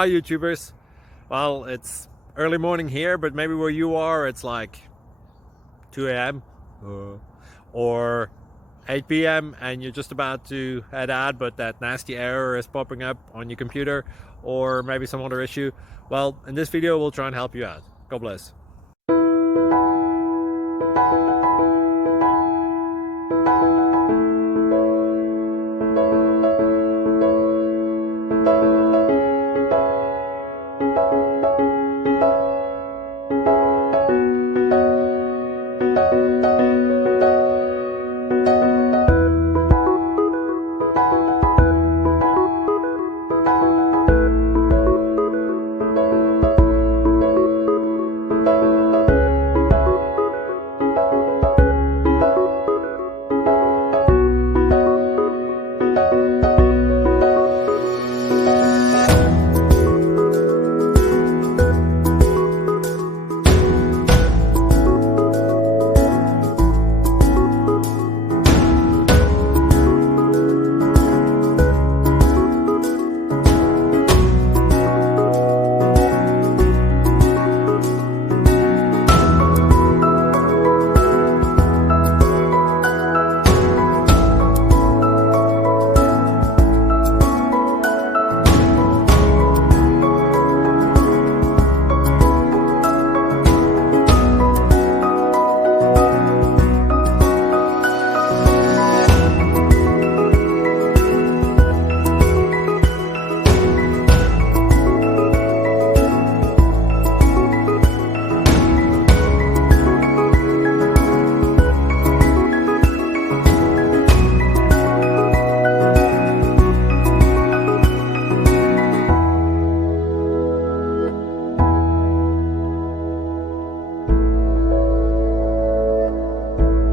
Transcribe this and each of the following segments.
Hi YouTubers. Well, it's early morning here, but maybe where you are it's like 2 a.m. or 8 p.m. and you're just about to head out, but that nasty error is popping up on your computer, or maybe some other issue. Well, in this video we'll try and help you out. God bless.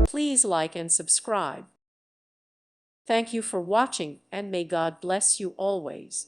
Please like and subscribe. Thank you for watching, and may God bless you always.